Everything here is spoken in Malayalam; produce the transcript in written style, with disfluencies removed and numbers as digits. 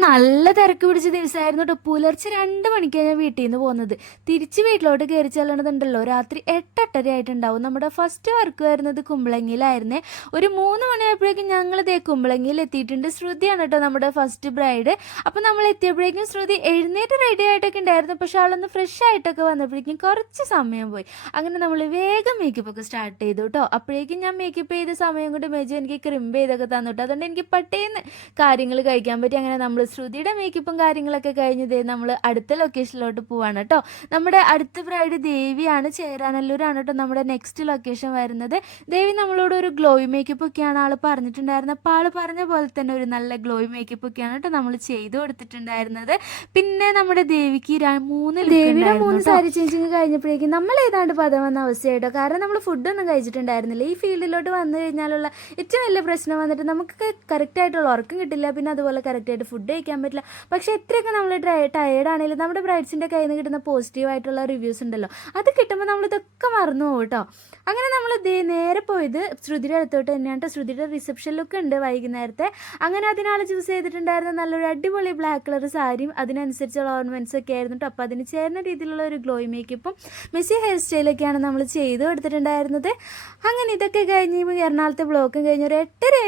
നല്ല തിരക്ക് പിടിച്ച ദിവസമായിരുന്നു കേട്ടോ. പുലർച്ചെ 2 മണിക്കാണ് ഞാൻ വീട്ടിൽ നിന്ന് പോകുന്നത്. തിരിച്ച് വീട്ടിലോട്ട് കയറി ചെല്ലണതുണ്ടല്ലോ രാത്രി 8-8:30 ആയിട്ടുണ്ടാവും. നമ്മുടെ ഫസ്റ്റ് വർക്ക് വരുന്നത് കുമ്പളങ്ങിയിലായിരുന്നേ. ഒരു 3 മണിയായപ്പോഴേക്കും ഞങ്ങൾ ദേ കുമ്പളങ്ങിയിൽ എത്തിയിട്ടുണ്ട്. ശ്രുതിയാണ് കേട്ടോ നമ്മുടെ ഫസ്റ്റ് ബ്രൈഡ്. അപ്പോൾ നമ്മൾ എത്തിയപ്പോഴേക്കും ശ്രുതി എഴുന്നേറ്റ് റെഡി ആയിട്ടൊക്കെ ഉണ്ടായിരുന്നു. പക്ഷെ ആളൊന്ന് ഫ്രഷ് ആയിട്ടൊക്കെ വന്നപ്പോഴേക്കും കുറച്ച് സമയം പോയി. അങ്ങനെ നമ്മൾ വേഗം മേക്കപ്പ് ഒക്കെ സ്റ്റാർട്ട് ചെയ്തു കേട്ടോ. അപ്പോഴേക്കും ഞാൻ മേക്കപ്പ് ചെയ്ത സമയം കൊണ്ട് മേജ് എനിക്ക് ക്രിമ്പ് ചെയ്തൊക്കെ തന്നു കേട്ടോ. അതുകൊണ്ട് എനിക്ക് പെട്ടെന്ന് കാര്യങ്ങൾ കഴിക്കാൻ പറ്റി. അങ്ങനെ നമ്മൾ ശ്രുതിയുടെ മേക്കപ്പും കാര്യങ്ങളൊക്കെ കഴിഞ്ഞതേ നമ്മൾ അടുത്ത ലൊക്കേഷനിലോട്ട് പോവാണ് കേട്ടോ. നമ്മുടെ അടുത്ത ബ്രൈഡ് ദേവിയാണ്, ചേരാനല്ലൂരാണ് കേട്ടോ നമ്മുടെ നെക്സ്റ്റ് ലൊക്കേഷൻ വരുന്നത്. ദേവി നമ്മളോട് ഒരു ഗ്ലോയി മേക്കപ്പ് ഒക്കെയാണ് ആൾ പറഞ്ഞിട്ടുണ്ടായിരുന്നത്. അപ്പോൾ ആൾ പറഞ്ഞ പോലെ തന്നെ ഒരു നല്ല ഗ്ലോയി മേക്കപ്പ് ഒക്കെയാണ് കേട്ടോ നമ്മൾ ചെയ്തു കൊടുത്തിട്ടുണ്ടായിരുന്നത്. പിന്നെ നമ്മുടെ ദേവിക്ക് ദേവിയുടെ 3 സാരി ചേഞ്ചിങ് കഴിഞ്ഞപ്പോഴേക്കും നമ്മൾ ഏതാണ്ട് പദം വന്ന അവസ്ഥയായിട്ടോ. കാരണം നമ്മൾ ഫുഡൊന്നും കഴിച്ചിട്ടുണ്ടായിരുന്നില്ല. ഈ ഫീൽഡിലോട്ട് വന്നു കഴിഞ്ഞാലുള്ള ഏറ്റവും വലിയ പ്രശ്നം വന്നിട്ട് നമുക്ക് കറക്റ്റായിട്ടുള്ള ഉറക്കം കിട്ടില്ല. പിന്നെ അതുപോലെ കറക്റ്റായിട്ട് ഫുഡ് കഴിക്കാൻ പറ്റില്ല. പക്ഷേ എത്രയൊക്കെ നമ്മൾ ടയേർഡാണെങ്കിലും നമ്മുടെ ബ്രൈഡ്സിൻ്റെ കയ്യിൽ നിന്ന് കിട്ടുന്ന പോസിറ്റീവായിട്ടുള്ള റിവ്യൂസ് ഉണ്ടല്ലോ, അത് കിട്ടുമ്പോൾ നമ്മളിതൊക്കെ മറന്നു പോകും കേട്ടോ. അങ്ങനെ നമ്മൾ നേരെ പോയത് ശ്രുതിയുടെ അടുത്തോട്ട് തന്നെയാണ് കേട്ടോ. ശ്രുതിയുടെ റിസപ്ഷൻ ലുക്ക് ഉണ്ട് വൈകുന്നേരത്തെ. അങ്ങനെ അതിനാൾ ചൂസ് ചെയ്തിട്ടുണ്ടായിരുന്ന നല്ലൊരു അടിപൊളി ബ്ലാക്ക് കളർ സാരിയും അതിനനുസരിച്ചുള്ള ഓർണമെൻറ്റ്സ് ഒക്കെ ആയിരുന്നു കേട്ടോ. അപ്പോൾ അതിന് ചേർന്ന രീതിയിലുള്ള ഒരു ഗ്ലോയി മേക്കപ്പും മെസ്സി ഹെയർ സ്റ്റൈലൊക്കെയാണ് നമ്മൾ ചെയ്ത് കൊടുത്തിട്ടുണ്ടായിരുന്നത്. അങ്ങനെ ഇതൊക്കെ കഴിഞ്ഞ് എറണാകുളത്തെ ബ്ലോക്കും കഴിഞ്ഞ് ഒരു 8:30